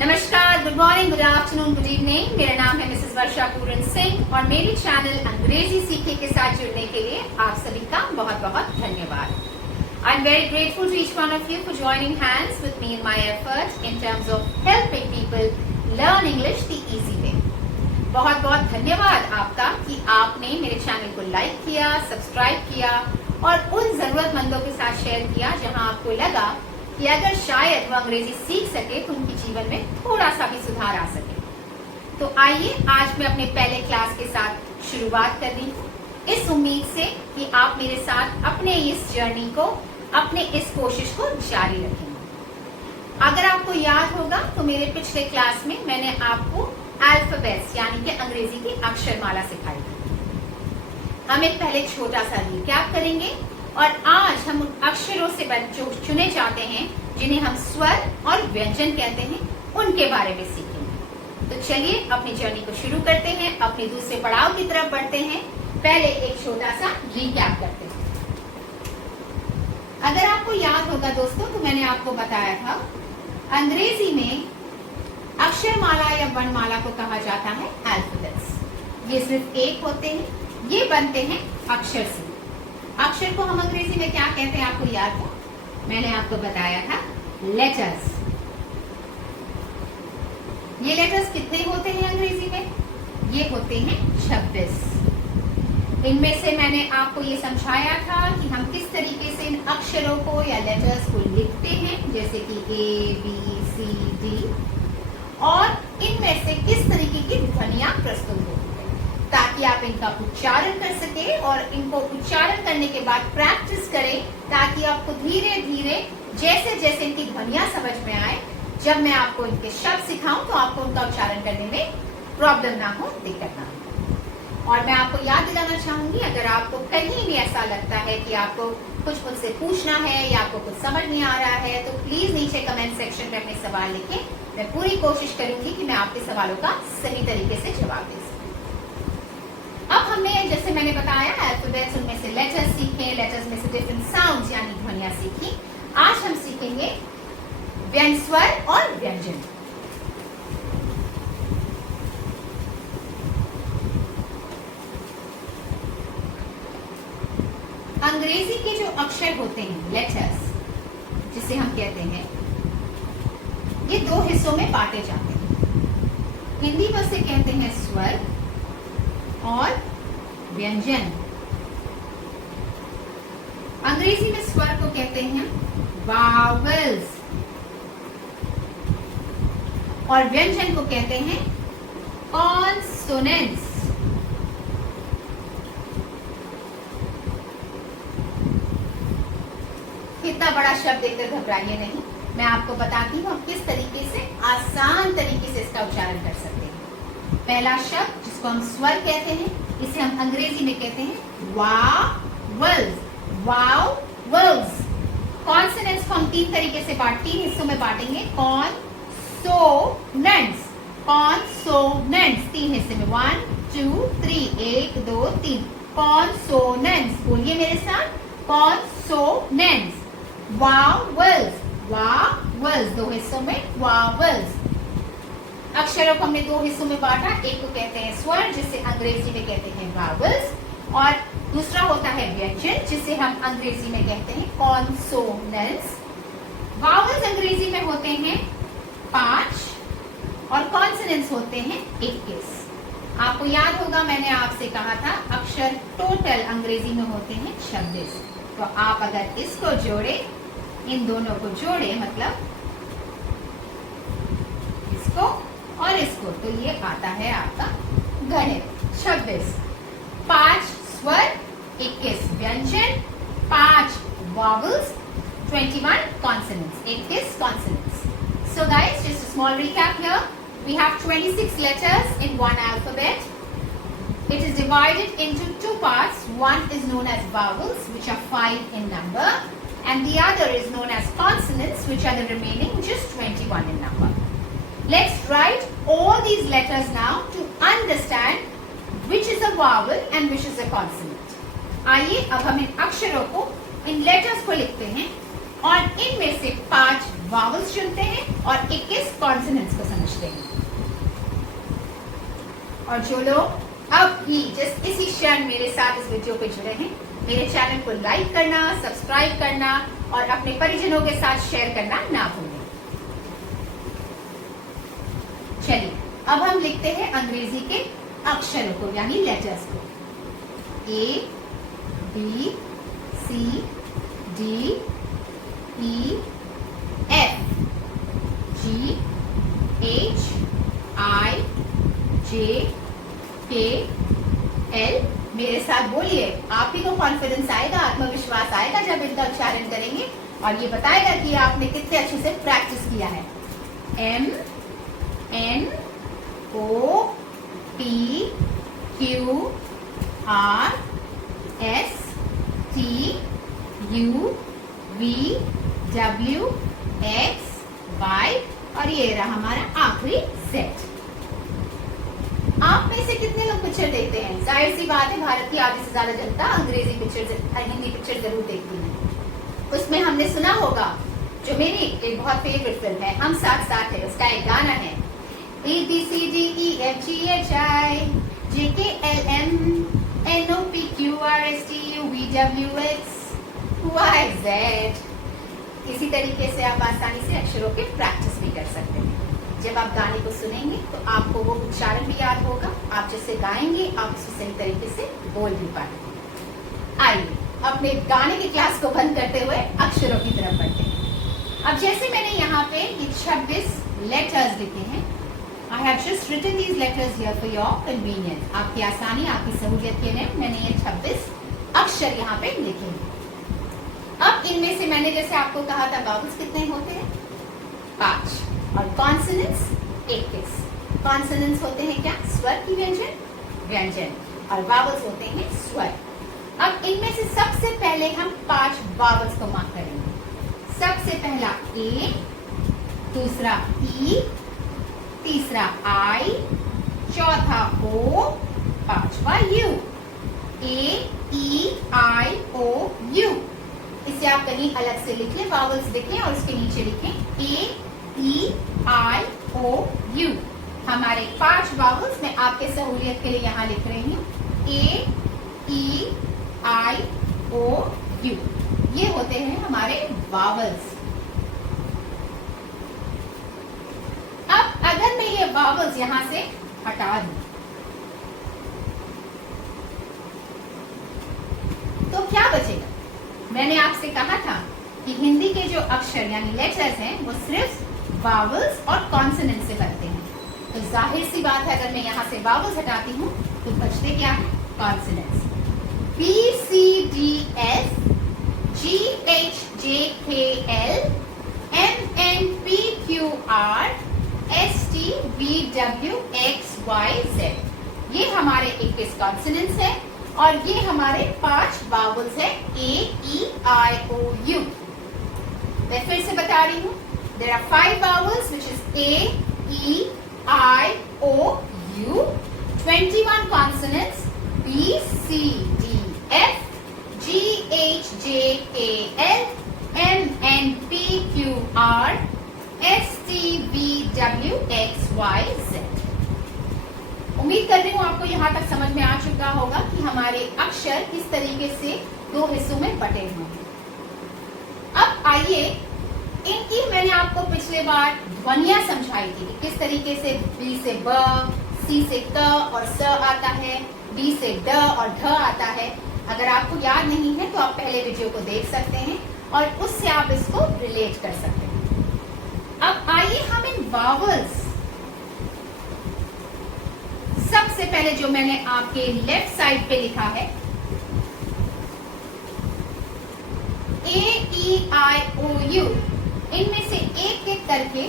नमस्कार, good morning, good afternoon, good evening. मेरा नाम है मिसेस वर्षा पूरन सिंह और मेरे चैनल अंग्रेजी सीखे के साथ जुड़ने के लिए आप सभी का बहुत बहुत धन्यवाद। I am very grateful to each one of you for joining hands with me in my efforts in terms of helping people learn English the easy way. बहुत बहुत धन्यवाद आपका कि आपने मेरे चैनल को लाइक किया, सब्सक्राइब किया और उन जरूरतमंदों के साथ शेयर किया जहां आपको लगा कि अगर शायद वो अंग्रेजी सीख सके तो उनके जीवन में थोड़ा सा भी सुधार आ सके। तो आइए आज मैं अपने पहले क्लास के साथ शुरुआत कर रही हूँ, इस उम्मीद से कि आप मेरे साथ अपने इस जर्नी को, अपने इस कोशिश को जारी रखेंगे। अगर आपको याद होगा तो मेरे पिछले क्लास में मैंने आपको अल्फाबेट्स यानी कि अंग्रेजी की अक्षरमाला सिखाई थी। हम एक पहले छोटा सा रिकैप करेंगे और आज हम उन अक्षरों से जो चुने जाते हैं जिन्हें हम स्वर और व्यंजन कहते हैं उनके बारे में सीखेंगे। तो चलिए अपनी जर्नी को शुरू करते हैं, अपने दूसरे पड़ाव की तरफ बढ़ते हैं। पहले एक छोटा सा रिकैप करते हैं। अगर आपको याद होगा दोस्तों तो मैंने आपको बताया था अंग्रेजी में अक्षरमाला या वर्णमाला को कहा जाता है अल्फाबेट्स। ये सिर्फ एक होते हैं, ये बनते हैं अक्षर से। अक्षर को हम अंग्रेजी में क्या कहते हैं आपको याद है? मैंने आपको बताया था लेटर्स। ये लेटर्स कितने होते हैं अंग्रेजी में? ये होते हैं 26। इनमें से मैंने आपको ये समझाया था कि हम किस तरीके से इन अक्षरों को या लेटर्स को लिखते हैं, जैसे कि ए बी सी डी, और इनमें से किस तरीके की ध्वनियां प्रस्तुत होती है ताकि आप इनका उच्चारण कर सके और इनको उच्चारण करने के बाद प्रैक्टिस करें ताकि आपको धीरे धीरे जैसे जैसे इनकी ध्वनियां समझ में आए, जब मैं आपको इनके शब्द सिखाऊं तो आपको उनका उच्चारण करने में प्रॉब्लम ना हो, दिक्कत ना हो। और मैं आपको याद दिलाना चाहूंगी, अगर आपको कहीं भी ऐसा लगता है कि आपको कुछ मुझसे पूछना है या आपको कुछ समझ नहीं आ रहा है तो प्लीज नीचे कमेंट सेक्शन में अपने सवाल लिखें। मैं पूरी कोशिश करूंगी कि मैं आपके सवालों का सही तरीके से जवाब दे सकूं। अब हमने जैसे मैंने बताया अल्फाबेट्स, उनमें से लेटर्स सीखे, लेटर्स में से डिफरेंट साउंड्स यानी ध्वनियां सीखी। आज हम सीखेंगे व्यंजन, स्वर और व्यंजन। अंग्रेजी के जो अक्षर होते हैं लेटर्स जिसे हम कहते हैं, ये दो हिस्सों में बांटे जाते हैं। हिंदी में उसे कहते हैं स्वर और व्यंजन। अंग्रेजी में स्वर को कहते हैं वावल्स और व्यंजन को कहते हैं कॉन्सोनेंट्स। इतना बड़ा शब्द देखकर घबराइए नहीं, मैं आपको बताती हूँ किस तरीके से आसान तरीके से इसका उच्चारण कर सकते हैं। पहला शब्द जिसको हम स्वर कहते हैं, इसे हम अंग्रेजी में कहते हैं वावल्स। वावल्स। कॉन्सोनेंट्स को हम तीन हिस्सों में बांटेंगे। कॉन्सोनेंट्स, कॉन्सोनेंट्स तीन हिस्से में, 1 2 3, 1 2 3। कॉन्सोनेंट्स, बोलिए मेरे साथ, कॉन्सोनेंट्स। वावल्स, वावल्स दो हिस्सों में, वावल्स। अक्षरों को हमने दो हिस्सों में बांटा, एक को कहते हैं स्वर जिसे अंग्रेजी में कहते हैं वावल्स, और दूसरा होता है व्यंजन जिसे हम अंग्रेजी में कहते हैं कॉन्सोनेंट्स। वावल्स अंग्रेजी में होते हैं 5 और कॉन्सोनेंट्स होते हैं 21। आपको याद होगा मैंने आपसे कहा था अक्षर टोटल अंग्रेजी में होते हैं 26। तो आप अगर इसको जोड़े, इन दोनों को जोड़े, मतलब इसको और इसको, तो ये आता है आपका गणित 26। 5 स्वर, 21 व्यंजन, 5 vowels, 21 consonants, 21 consonants. So guys, just a small recap here. We have 26 letters in one alphabet. It is divided into two parts. One is known as vowels, which are 5 in number, and the other is known as consonants, which are the remaining just 21 in number. Let's write all these letters now to understand which is a vowel and which is a consonant. आइए अब हम इन अक्षरों को, इन letters को लिखते हैं और इनमें से 5 वावल्स चुनते हैं और 21 कॉन्सोनेंट्स को समझते हैं। और जो लोग अब भी जस्ट इसी क्षण मेरे साथ इस वीडियो पे जुड़े हैं, मेरे चैनल को लाइक करना, सब्सक्राइब करना और अपने परिजनों के साथ शेयर करना ना भूलें। चलिए अब हम लिखते हैं अंग्रेजी के अक्षरों को यानी लेटर्स को। A, B, C, D, E, F, G, H, I, J, K, L। मेरे साथ बोलिए, आप ही को कॉन्फिडेंस आएगा, आत्मविश्वास आएगा जब इनका उच्चारण करेंगे और ये बताएगा कि आपने कितने अच्छे से प्रैक्टिस किया है। M, N, O, P, Q, R, S, T, U, V, W, X, Y और ये रहा हमारा आखिरी Z। आप में से कितने लोग पिक्चर देखते हैं? जाहिर सी बात है, भारत की आधी से ज्यादा जनता अंग्रेजी पिक्चर, हिंदी पिक्चर जरूर देखती है। उसमें हमने सुना होगा जो मेरी एक बहुत फेवरेट फिल्म है, हम साथ साथ है, उसका एक गाना है A B C D E F G H I J K L M N O P Q R S T U V W X Y Z। इसी तरीके से आप आसानी से अक्षरों के प्रैक्टिस भी कर सकते हैं। जब आप गाने को सुनेंगे तो आपको वो उच्चारण भी याद होगा, आप जैसे गाएंगे आप उसे सही तरीके से बोल भी पाएंगे। आइए अपने गाने की क्लास को बंद करते हुए अक्षरों की तरफ बढ़ते हैं। अब जैसे मैंने यहाँ पे ये 26 लेटर्स लिखे हैं, I have just written these letters here for your convenience। आपकी आसानी, आपकी सहूलियत के लिए मैंने ये 26 अक्षर यहाँ पे लिखे हैं। अब इनमें से मैंने जैसे आपको कहा था वावल्स कितने होते हैं? 5 और कॉन्सोनेंट्स 21। कॉन्सोनेंट्स होते हैं क्या? स्वर की व्यंजन, व्यंजन और वावल्स होते हैं स्वर। अब इनमें से सबसे पहले हम 5 वावल्स को मार्क करेंगे। सबसे पहला A, दूसरा E, तीसरा I, चौथा O, पांचवा U। A, E, I, O, U। इसे आप कहीं अलग से लिख लें, वावल्स लिखें और उसके नीचे लिखें A, E, I, O, U। हमारे 5 वावल्स मैं आपके सहूलियत के लिए यहाँ लिख रही हूँ A, E, I, O, U। ये होते हैं हमारे वावल्स। अब अगर मैं ये वावल्स यहां से हटा दूं तो क्या बचेगा? मैंने आपसे कहा था कि हिंदी के जो अक्षर यानी लेटर्स हैं वो सिर्फ वावल्स और कॉन्सोनेंट से बनते हैं। तो जाहिर सी बात है, अगर मैं यहाँ से वावल्स हटाती हूँ तो बचते क्या है? Consonants. B, C, D, F, G, H, J, K, L, M, N, P, Q, R, S, T, V, W, X, Y, Z। ये हमारे 21 कॉन्सोनेंट्स हैं और ये हमारे 5 वावल्स हैं A, E, I, O, U। मैं फिर से बता रही हूँ, there are 5 vowels which is A, E, I, O, U, 21 consonants B, C, D, F, G, H, J, K, L, M, N, P, Q, R, S, T, V, W, X, Y, Z। उम्मीद कर रही हूँ आपको यहाँ तक समझ में आ चुका होगा कि हमारे अक्षर किस तरीके से 2 हिस्सों में बटे हुए हैं। अब आइए, इनकी मैंने आपको पिछले बार ध्वनियां समझाई थी कि किस तरीके से B से ब, C से क और स आता है, D से ड और ढ आता है। अगर आपको याद नहीं है तो आप पहले वीडियो को देख सकते हैं और उससे आप इसको रिलेट कर सकते हैं। अब आइए हम इन वावल्स, सबसे पहले जो मैंने आपके लेफ्ट साइड पे लिखा है A, E, I, O, U, इनमें से एक एक करके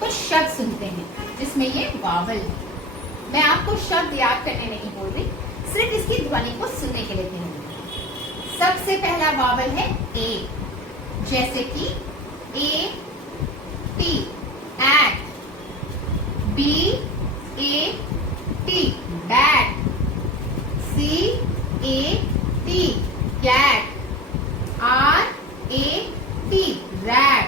कुछ शब्द सुनते हैं जिसमें ये वावल है। मैं आपको शब्द याद करने नहीं बोल रही, सिर्फ इसकी ध्वनि को सुनने के लिए कह रही हूं। सबसे पहला वावल है A, जैसे कि A, T, at, B, A, T, bat, C, A, T, cat, R, A, T, rat,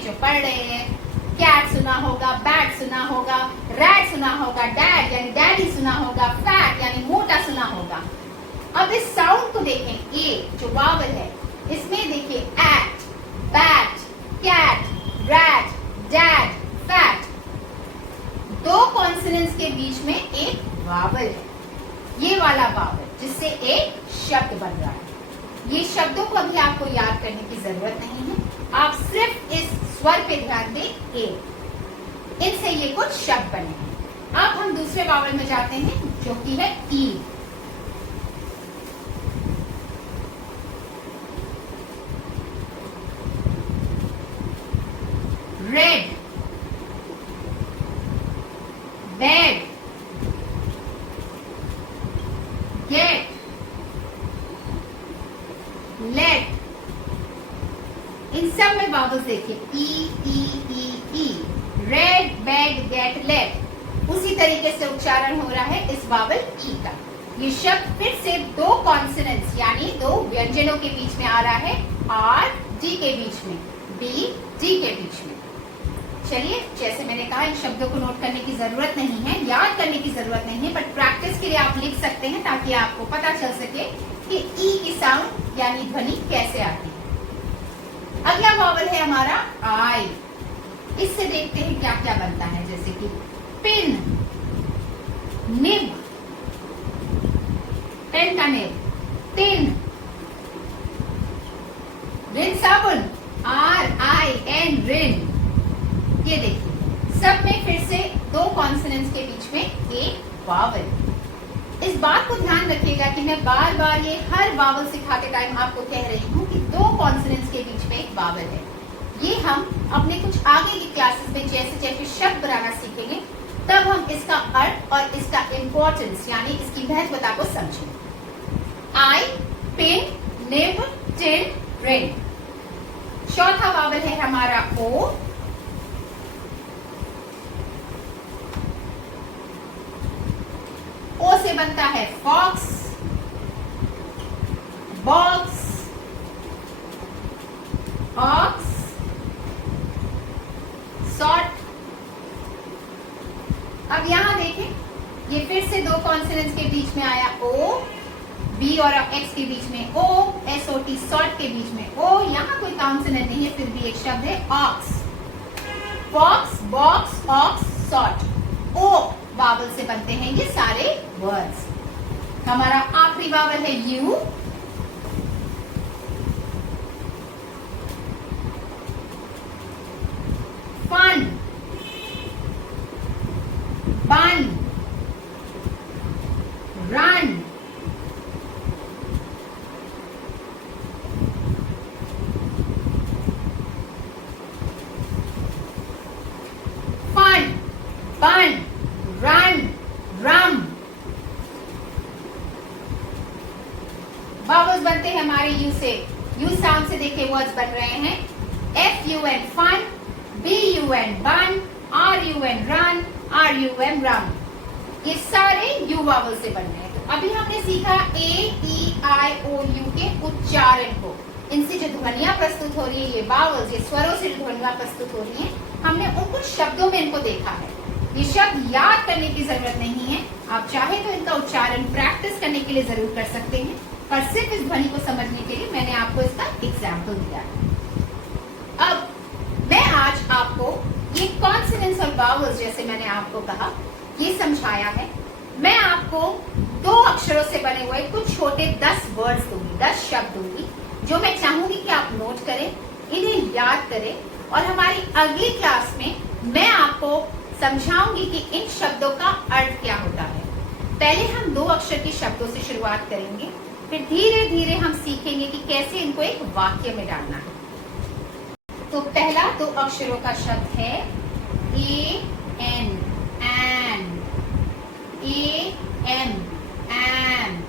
हैं जो पढ़ रहे हैं। कैट सुना होगा, बैट सुना होगा, रैट सुना होगा, डैड यानी डैडी सुना होगा, फैट यानी मोटा सुना होगा। अब इस साउंड को देखें, ए जो वावल है, इसमें देखिए at, bat, cat, rat, dad, fat, दो कॉन्सोनेंट्स के बीच में एक वावल है, ये वाला वावल, जिससे एक शब्द बन रहा है। ये शब्दों को अभी आपको याद करने की जरूरत नहीं है, आप सिर्फ इस स्वर पे ध्यान दें, ए, इनसे ये कुछ शब्द बने हैं। अब हम दूसरे वावल में जाते हैं जो कि है ई। रेड, बेड, गेट, लेट, इन सब में वावल्स देखिए, ई ई ई ई, रेड, बेड, गेट, लेट। उसी तरीके से उच्चारण हो रहा है इस वावल ई का। ये शब्द फिर से दो कॉन्सोनेंट्स यानी दो व्यंजनों के बीच में आ रहा है, आर डी के बीच में, बी डी के बीच में। चलिए, जैसे मैंने कहा, इन शब्दों को नोट करने की जरूरत नहीं है, याद करने की जरूरत नहीं है, बट प्रैक्टिस के लिए आप लिख सकते हैं ताकि आपको पता चल सके कि ई की साउंड यानी ध्वनि कैसे आती है। अगला वावल है हमारा आई। इससे देखते हैं क्या क्या बनता है, जैसे कि पिन, निब, पेन का निब, टिन, रिन साबुन, आर आई एन, रिन। ये देखिए, सब में फिर से दो कॉन्सोनेंट्स के बीच में एक वावल। इस बात को ध्यान रखिएगा कि मैं बार बार ये हर वावल सिखाते टाइम आपको कह रही हूँ कि दो कॉन्सोनेंट्स के बीच में एक वावल है। ये हम अपने कुछ आगे की क्लासेस में जैसे जैसे शब्द बनाना सीखेंगे, तब हम इसका अर्थ और इसका इम्पोर्टेंस यानी इसकी महत्वता को समझेंगे। आई, पिन, निब, टिन, रिन। चौथा वावल है हमारा ओ। ओ से बनता है फॉक्स, बॉक्स, ऑक्स, सॉट। अब यहां देखें, ये फिर से दो कॉन्सोनेंट्स के बीच में आया ओ, बी और एक्स के बीच में ओ, एस ओ टी, सॉट के बीच में ओ। यहां कोई कॉन्सोनेंट नहीं है, फिर भी एक शब्द है ox, fox, box, ox, sot. O vowel से बनते हैं ये सारे वर्ड्स। हमारा आखिरी वावल है यू। फन, बन, रन, फन, बन, रन, ड्रम। वावल्स बनते हैं हमारे यू से। यू साउंड से देखिए वर्ड्स बन रहे हैं, F U N fun, B U N bun, R U N run, R U N rum. ये सारे यू वावल से बन रहे हैं। तो अभी हमने सीखा ए, ई, आई, ओ, यू के उच्चारण को। इनसे जो ध्वनियां प्रस्तुत हो रही है, ये वावल्स, ये स्वरों से जो ध्वनियां प्रस्तुत हो रही हैं, हमने उनको शब्दों में इनको देखा है। ये शब्द याद करने की जरूरत नहीं है, आप चाहे तो इनका उच्चारण प्रैक्टिस करने के लिए जरूर कर सकते हैं, पर सिर्फ इस ध्वनि को समझने के लिए मैंने आपको इसका एग्जाम्पल दिया है। अब मैं आज आपको ये कॉन्सोनेंट्स और वावल्स, जैसे मैंने आपको कहा, ये समझाया है। मैं आपको दो अक्षरों से बने हुए कुछ छोटे 10 वर्ड्स दूंगी, 10 शब्द दूंगी, जो मैं चाहूंगी कि आप नोट करें, इन्हें याद करें, और हमारी अगली क्लास में मैं आपको समझाऊंगी कि इन शब्दों का अर्थ क्या होता है। पहले हम 2 अक्षर के शब्दों से शुरुआत करेंगे, फिर धीरे धीरे हम सीखेंगे कि कैसे इनको एक वाक्य में डालना है। तो पहला 2 अक्षरों का शब्द है A N, an, A M, am,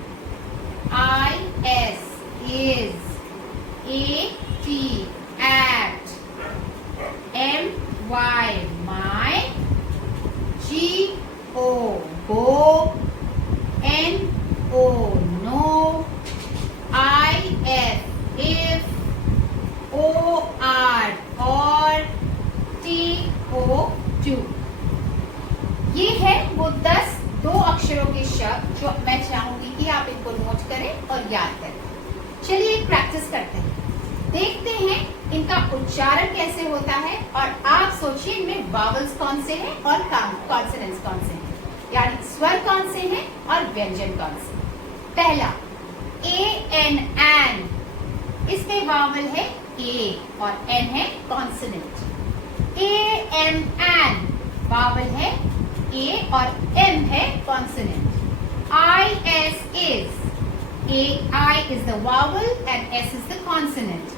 I S, is, A T, at, M Y, my, G O, go, N O, no, I F, if, O R, or, से होता है और आप सोचिए इनमें वावल्स कौन से हैं और कॉन्सोनेंट्स कौन से हैं, यानी स्वर कौन से हैं और व्यंजन कौन से। पहला एन, इसमें वावल है ए और एन है कॉन्सोनेंट। एन वावल है ए और एम है consonant. Is I is the vowel and S is the consonant.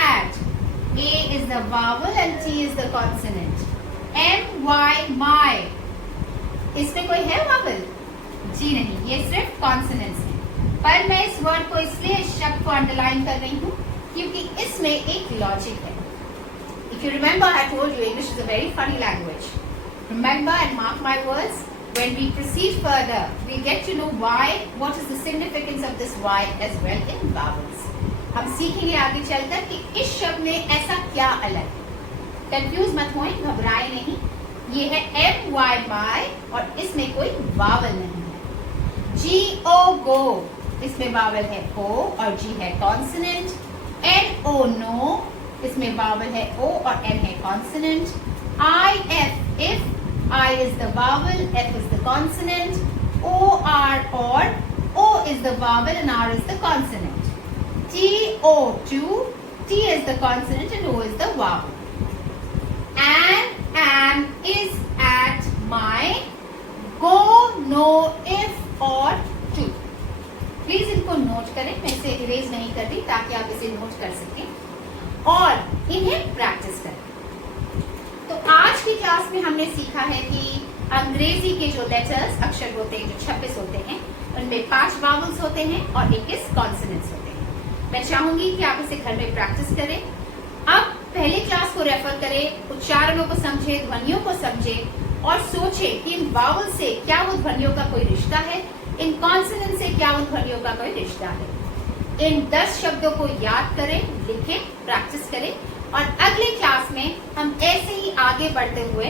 At A is the vowel and T is the consonant. My इसमें कोई है वावल? जी नहीं, ये सिर्फ कॉन्सोनेंट्स है। पर मैं इस वर्ड को इसलिए इस शब्द को अंडरलाइन कर रही हूँ क्योंकि इसमें एक लॉजिक है। If you remember, I told you English is a very funny language. Remember and mark my words. When we proceed further, we get to know why, what is the significance of this Y as well in vowels. हम सीखेंगे आगे चलकर कि इस शब्द में ऐसा क्या अलग है। कंफ्यूज मत होएं, घबराएं नहीं। ये है my और इसमें कोई वावल नहीं है। go, इसमें वावल है O और G है कॉन्सोनेंट। no, इसमें वावल है O और N है consonant. if I is the vowel, F is the consonant, or O is the vowel and R is the consonant. T is the consonant and O is the vowel. An is at, my, go, no, if or to. Please इनको note करें, मैं इसे erase नहीं कर रही ताकि आप इसे नोट कर सकें और इन्हें प्रैक्टिस करें। तो आज की क्लास में हमने सीखा है कि अंग्रेजी के जो लेटर्स अक्षर होते हैं, जो 26 होते हैं, उनमें 5 वावल्स होते हैं और 21 कॉन्सोनेंट्स होते हैं। मैं चाहूंगी कि आप इसे घर में प्रैक्टिस करें। अब पहले क्लास को रेफर करें, उच्चारणों को समझे, ध्वनियों को समझे और सोचे कि इन वावल से क्या वो ध्वनियों का कोई रिश्ता है, इन कॉन्सोनेंट से क्या उन ध्वनियों का कोई रिश्ता है। इन 10 शब्दों को याद करें, लिखें, प्रैक्टिस करें और अगले क्लास में हम ऐसे ही आगे बढ़ते हुए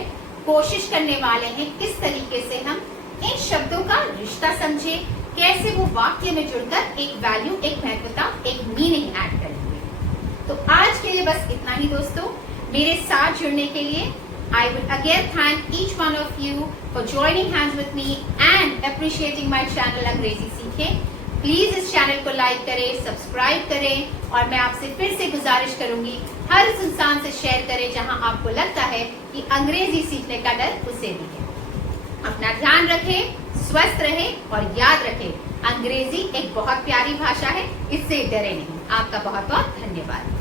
कोशिश करने वाले हैं किस तरीके से हम इन शब्दों का रिश्ता समझे, कैसे वो वाक्य में जुड़कर एक वैल्यू, एक महत्वता, एक मीनिंग ऐड करेंगे। तो आज के लिए बस इतना ही दोस्तों। मेरे साथ जुड़ने के लिए I would again thank each one of you for joining hands with me and appreciating my channel अंग्रेजी सीखें। प्लीज इस चैनल को लाइक करें, सब्सक्राइब करें और मैं आपसे फिर से गुजारिश करूंगी हर उस इंसान से शेयर करें जहां आपको लगता है कि अंग्रेजी सीखने का डर उसे भी है। अपना ध्यान रखें, स्वस्थ रहें और याद रखें, अंग्रेजी एक बहुत प्यारी भाषा है, इससे डरे नहीं। आपका बहुत बहुत धन्यवाद।